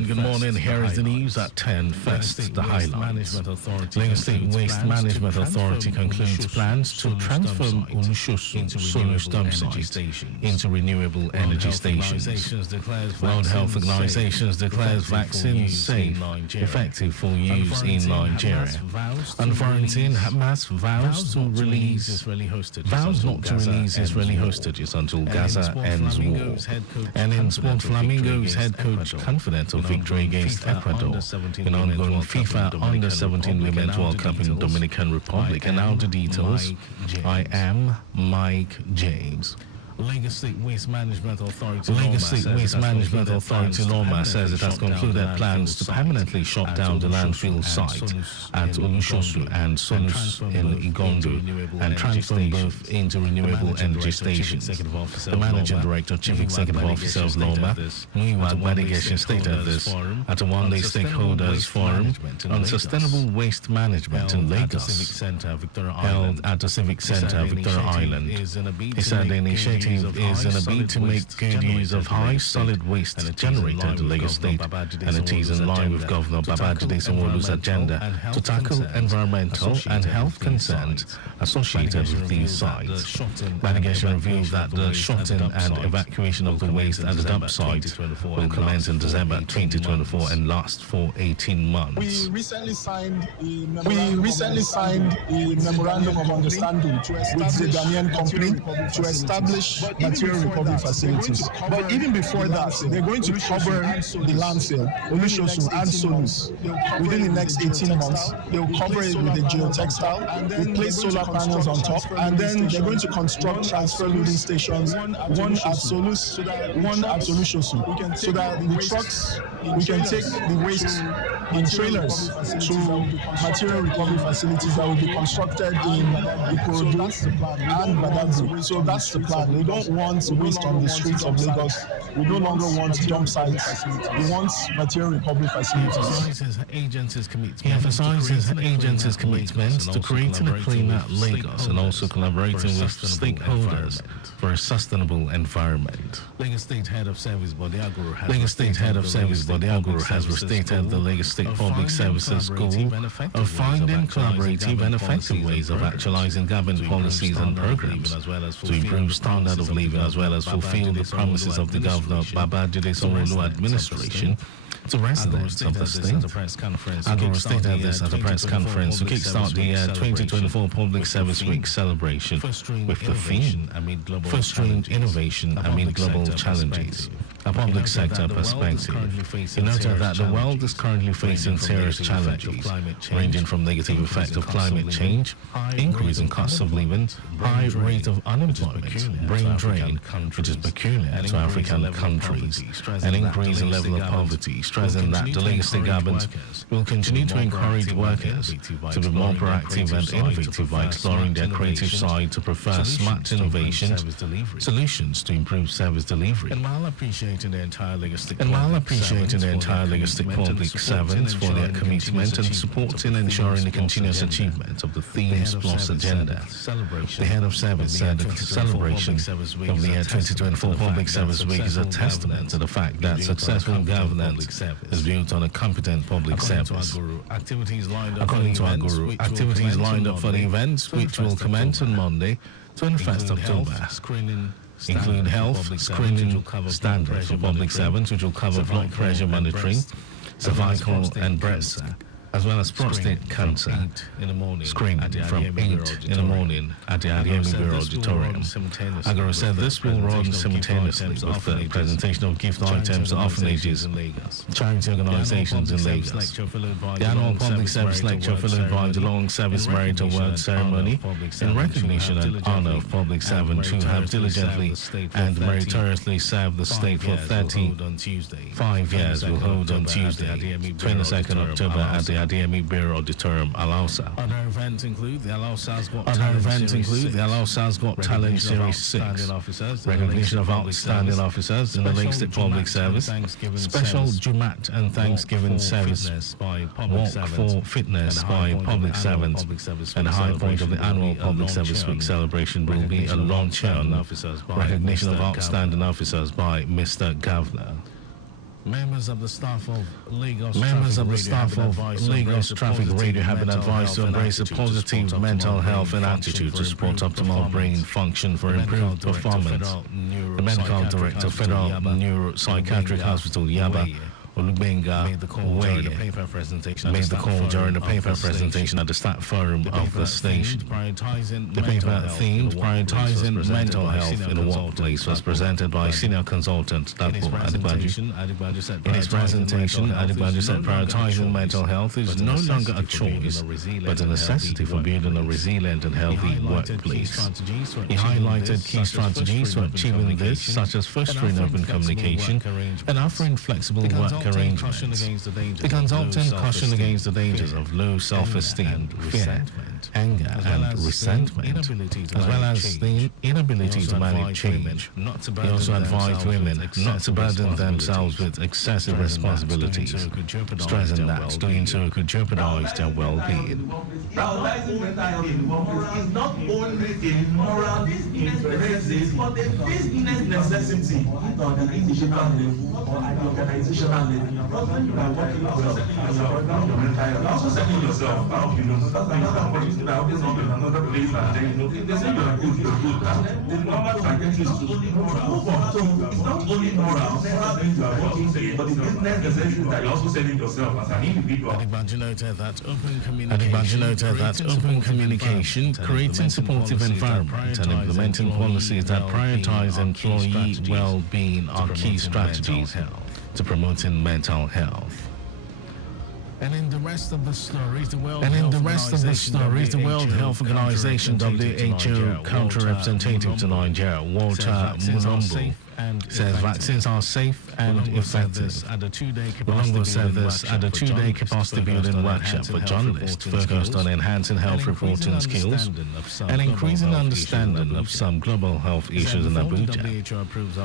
and good morning. Here is the news at 10. First, the highlights. Lagos State Waste Management Authority concludes plans to transform Olushosu Solar Dump Site into renewable energy stations. World Health Organization declares vaccines safe, effective for use in Nigeria. And Florentine Hamas vows not to release Israeli hostages until Gaza ends war. And in sport, Flamingo's head coach confident of victory against Ecuador in ongoing FIFA Under-17 Women's World Cup in Dominican Republic. And now the details. I am Mike James. Lagos State Waste Management Authority Loma says it has concluded plans to permanently shut down the landfill site at Olushosu and Solus in Igondo and transform both into renewable energy stations. The Managing Director, Chief Executive Officer of Loma, Muyiwa Gbadegesi, stated this at a one-day stakeholders forum on sustainable waste management in Lagos, held at the Civic Centre, Victoria Island. He said the initiative is in a bid to make good use of high solid waste generated in Lagos State, and it is in line with Governor Babajide Sanwo-Olu's agenda to tackle environmental and health concerns associated with these sites. Gbadegesi revealed that the shutting and evacuation of the waste at the dump site will commence in December 2024 and last for 18 months. We recently signed a memorandum of understanding with the Ghanaian company to establish material recovery facilities. But even before that, they're going to cover the landfill, Olushosu and Solus, within the next 18 months. They'll cover it with a geotextile, replace solar panels on top, and then they're going to construct transfer loading stations, one at Solus, one at Olushosu, so that the trucks, we can take the waste in trailers to material recovery facilities that will be constructed in Ikorodu and Badagry. So that's the plan. We don't want waste on the streets of Lagos. We no longer want dump sites. We want material recovery facilities. He emphasizes agencies' commitment to creating a cleaner Lagos and also collaborating with stakeholders for a sustainable environment. Lagos State Head of Service Body Aguru has restated the Lagos State Public Services goal of finding collaborative and effective ways of actualizing government policies and programs to improve standard of living as well as fulfill the promises of the Governor Babajide Sanwo-Olu administration to residents of the state. Aguru stated this at a press conference to kickstart the 2024 Public Service Week celebration with the theme, Fostering Innovation Amid Global Challenges, a public sector perspective. He noted that the world is currently facing serious challenges, ranging from negative effects of climate change, increasing costs of living, high rate of unemployment, brain drain, which is peculiar to African countries, an increase in level of poverty, stressing that the Lagos State government will continue to encourage workers to be more proactive and innovative by exploring their creative side to prefer smart innovations, solutions to improve service delivery. And while appreciating the entire Lagos State public servants for their commitment and supporting ensuring the continuous achievement of the Themes Plus agenda, the head of service said the celebration of the year 2024 Public Service Week is a testament to the fact that successful governance is built on a competent public service. According to Aguru, activities lined up for the events, which will commence on Monday, 21st October, include health screening standards for public servants, which will cover blood pressure monitoring, cervical and breast, as well as prostate cancer screening from 8 in the morning at the Adiemi Bureau Auditorium. Aguru said this will run simultaneously with the presentation of gift items to orphanages, charity organizations in Lagos. The annual public service lecture followed by the long service merit award ceremony in recognition and honor of public servants who have diligently and meritoriously served the state for 35 years will hold on Tuesday, 22nd October at the Adiemi Bureau Auditorium, Alausa. Other events include the Alausa's Got Talent Series 6, recognition of outstanding officers in the Lagos State Public Service, special Jumat and Thanksgiving service, Walk for Fitness by public servants, and the high point of the annual Public Service Week celebration will be a luncheon, recognition of outstanding officers by Mr. Governor. Members of the staff of Lagos Traffic Radio have been advised to embrace a positive mental health and attitude to support optimal brain function for improved performance. The medical director, Federal Neuropsychiatric Hospital, Yaba, Olubenga made the call during the paper presentation at the start forum of the station. The paper themed Prioritizing Mental Health in the Workplace was presented by senior consultant Dapo Adegbaju. In his presentation, Adegbaju said prioritizing mental health is no longer a choice, but a necessity for building a resilient and healthy workplace. He highlighted key strategies for achieving this, such as fostering open communication and offering flexible work arrangements. The consultant cautioned against the dangers of low self-esteem, fear, anger, and resentment, as well as the inability to manage change. He also advised women not to burden themselves with excessive responsibilities, stressing that doing so could jeopardize their well-being. Prioritizing mental health in the workplace is not only a moral imperative, but a business necessity at the individual level or at the organizational level. You are working yourself, you're also selling yourself. I hope you know. Sometimes you are always in another place and then if they say you are good, you're good. The normal psychiatrist is move on. So it's not only moral that you are working, but the business necessity that you're also selling yourself as an individual. Adegbaju noted that open communication, creating supportive environment and implementing policies that prioritize employee well-being are key strategies to promoting mental health. And in the rest of the stories, the World Health Organization (WHO) country representative to Nigeria, Walter Mulumbo, says vaccines are safe and effective. Mulumbo said this at a two-day capacity building workshop for journalists focused on enhancing health reporting skills and increasing understanding of some global health issues in Abuja.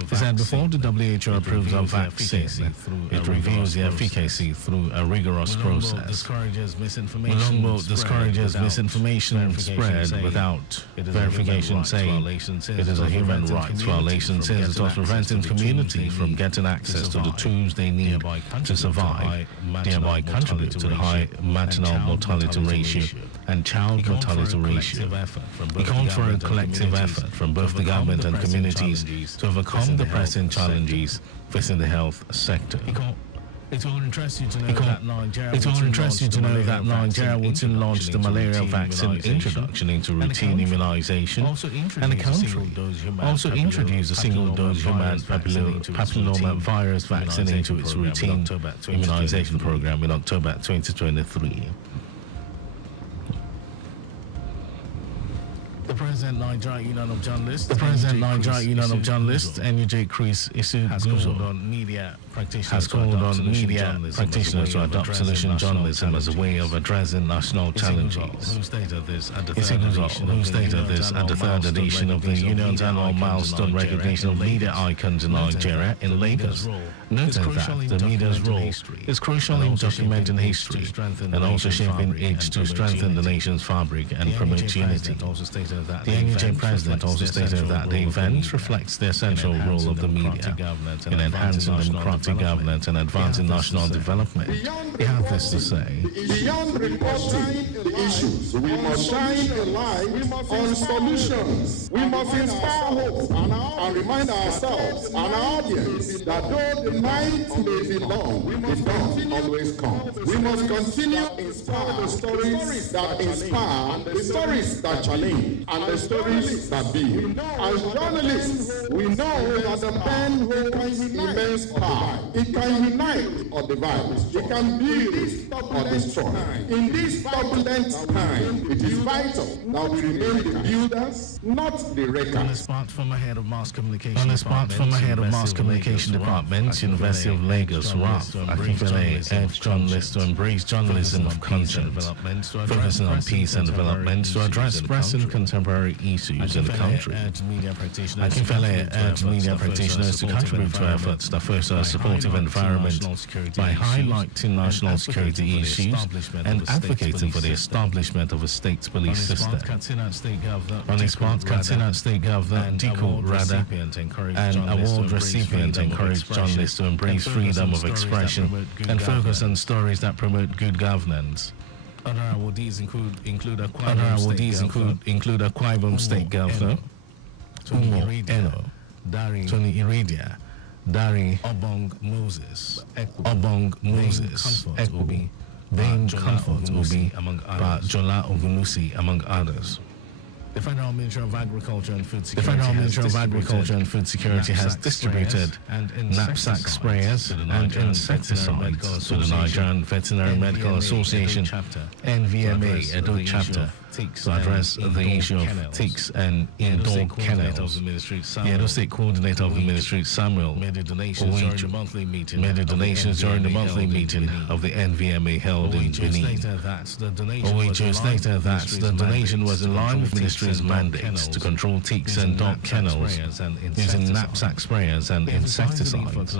He said before the WHO approves a vaccine, it reviews the efficacy through a rigorous process. Mulumbo discourages misinformation spread without verification, saying it is a human rights violation since it was preventing community from getting access to the tools they need to survive, thereby contribute to the high maternal mortality ratio and child mortality ratio. He called for a collective effort from both the government and communities to overcome the pressing challenges facing the health sector. It will interest you to know that Nigeria will soon launch the malaria vaccine introduction into routine immunization, and the country also introduced a single-dose human papilloma virus vaccine into its routine immunization program in October 2023. The President Nigeria Union of Journalists, NUJ Chris Isuguzo, has called on media practitioners to adopt solution journalism as a way of addressing national challenges. Who stated this at the third edition of the Union's annual milestone recognition of media icons in Nigeria in Lagos, noted that the media's role is crucial in documenting history and also shaping it to strengthen the nation's fabric and promote unity. The NUJ president also stated that the event reflects the essential role of the media in enhancing democratic governance and advancing national development. He had this to say. Beyond reporting the issues, we must shine a light on solutions. We must inspire hope and remind ourselves and our audience that though the night may be long, the dawn always comes. We must continue to inspire the stories that inspire, the stories that challenge, and the stories that build. As journalists, we know that the pen holds immense power. It can unite or divide. It can build or destroy. In this turbulent time, it is vital that we remain the builders, not the wreckers. On a spot from a head of mass communication department, University of Lagos, Ralph Akinfele urged journalists to embrace journalism of conscience, focusing on peace and development to address pressing concerns contemporary issues in the country. Akinfele urged media practitioners to contribute to efforts that foster a supportive environment by highlighting national security issues and advocating for the establishment of a state police system. On his part, Katsina State Governor Diko Rada, an award recipient, encouraged journalists to embrace freedom of expression and focus on stories that promote good governance. Other awardees include Akwa Ibom State Governor Umo Eno, Tony Iridia, Dari Obong Moses, Ekwobi, Bain Comfort Obi, Jola Ogunusi, among others. The Federal Ministry of Agriculture and Food Security has distributed knapsack sprayers and insecticides to the Nigerian Veterinary Medical Association NVMA Edo chapter to address the issue of ticks and indoor kennels. The Edo State Coordinator of the Ministry, Samuel, made a donation during the monthly meeting of the NVMA held in Benin. Owijo stated that the donation was in line with the Ministry's mandates to control ticks and dog kennels using knapsack sprayers and insecticides.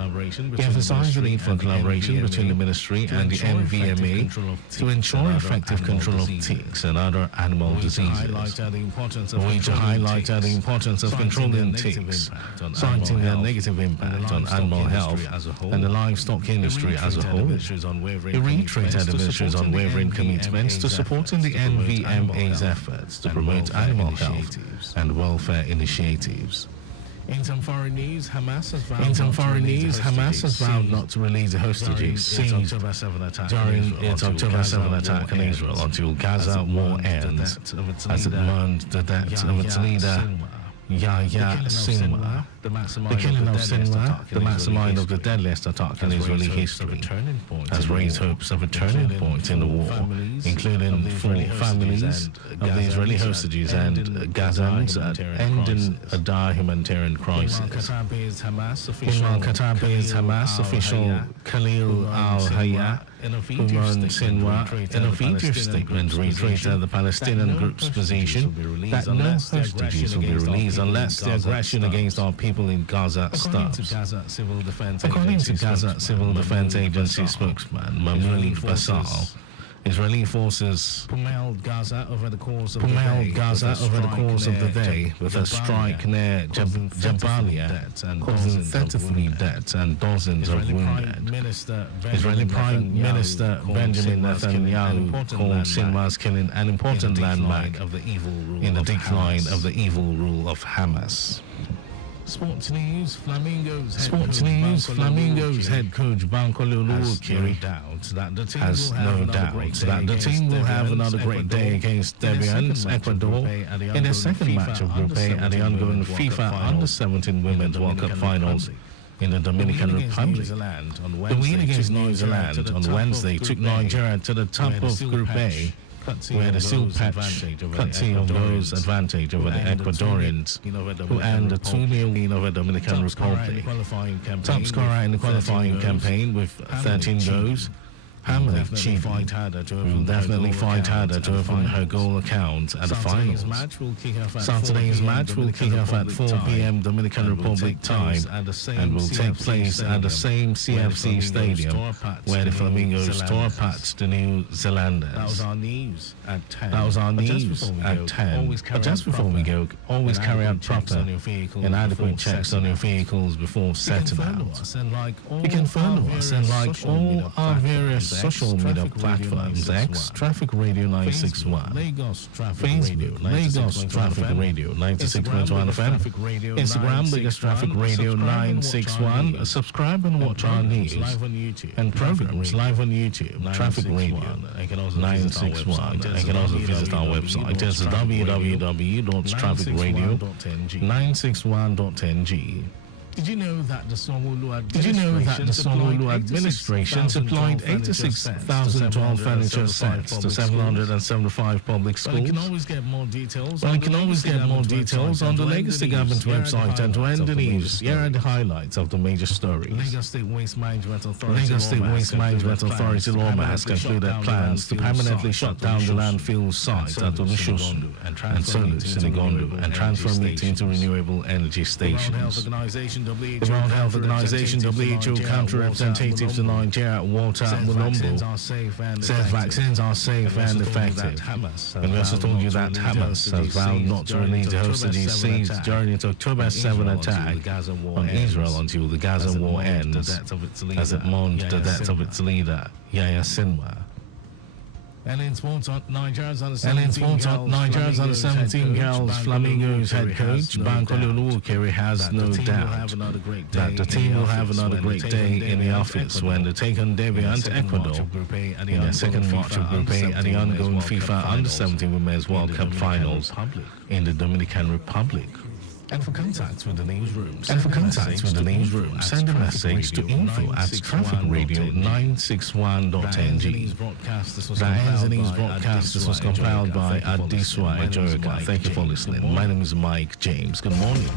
He emphasized the need for collaboration between the Ministry and the NVMA to ensure effective control of ticks and other animal diseases. Owijo highlighted the importance of controlling ticks, citing their negative impact on animal health and the livestock industry as a whole. He reiterated the Ministry's unwavering commitment to supporting the NVMA's efforts to promote animal health and welfare initiatives. In some foreign news, Hamas has vowed not to release the hostages seized during its October 7 attack on Israel until Gaza war ends, as it mourned the death of its leader, Yahya Sinwar. The killing of Sinwar, the mastermind of the deadliest attack in Israeli history, has raised hopes of a turning point in the war, including for families of the Israeli hostages and Gazans, ending a dire humanitarian crisis. Meanwhile, Qatar-based Hamas official Khalil al-Hayya, who mourned Sinwar, in a video statement reiterated the Palestinian group's position that no hostages will be released unless the aggression against our people in Gaza stops. According to Gaza Civil Defense Agency spokesman Mahmoud Basal, Israeli forces pummeled Gaza over the course of the day with a strike near Jabalia, causing 33 deaths and dozens of wounded. Israeli Prime Minister Benjamin Netanyahu called Sinwar's killing an important landmark in the decline of the evil rule of Hamas. Sports News, Flamingos head coach Bankole Oluokere has no doubt that the team will have another great day against Debian, Ecuador, in their second match of Group A at the ongoing FIFA Under-17 Women's World Cup Finals in the Dominican Republic. The win against New Zealand on Wednesday took Nigeria to the top of Group A, where the Seal Patch cut goals advantage over the Ecuadorians, who earned a 2-0 win over Dominican Republic. Top scorer in the qualifying campaign with 13 goals, Hamlet will definitely fight harder to open her goal account at the finals. Saturday's match will kick off at 4 p.m. Dominican Republic time and will take place at the same CFC stadium where the Flamingos tore apart the New Zealanders. That was our news at 10. But just before we go, always carry out proper and adequate checks on your vehicles before setting out. You can follow us and like all our various social media platforms: X, Traffic Radio 961, Facebook, Lagos Traffic Radio 96.1 FM, Instagram, Lagos Traffic Radio 961. Subscribe and watch our news and programs live on YouTube, Traffic Radio 961. You can also visit our website. It's www.trafficradio961.ng. Did you know that the Sanwo-Olu administration supplied 86,012 furniture sets to 775 public schools? Well, you can always get more details on the Lagos State Government website. And to end the news, here are the highlights of the major stories. Lagos State Waste Management Authority LOMA has concluded plans to permanently shut down the landfill site at Olushosu and Solus in Igondo and transform it into renewable energy stations. The World Health Organization WHO country representative to Nigeria, Walter Mulombo, says vaccines are safe and effective. And we also told you that Hamas has vowed not to release the hostages seized during its October 7 attack on Israel until the Gaza war ends, as it mourned the death of its leader, Yahya Sinwar. And in sports, Nigeria's under 17 girls Flamingos head coach Bankole Oluwokere has no doubt that the team will have another great day in the office when they take on debutant Ecuador in their second match of Group A at the ongoing FIFA Under-17 Women's World Cup Finals in the Dominican Republic. And for contacts with the newsroom, send a message to info@trafficradio961.ng. That ends the news broadcast. This was compiled by Adiswa Ejoyaka. Thank you for listening. My name is Mike James. Good morning.